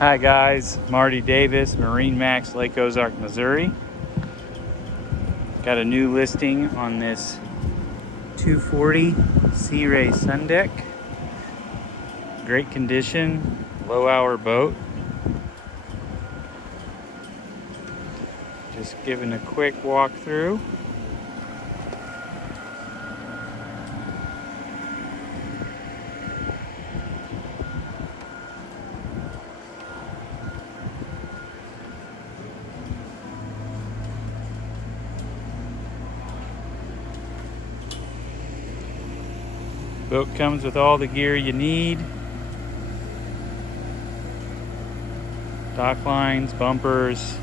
Hi guys, Marty Davis, MarineMax, Lake Ozark, Missouri. Got a new listing on this 240 Sea Ray Sundeck. Great condition, low hour boat. Just giving a quick walkthrough. Boat comes with all the gear you need. Dock lines, bumpers,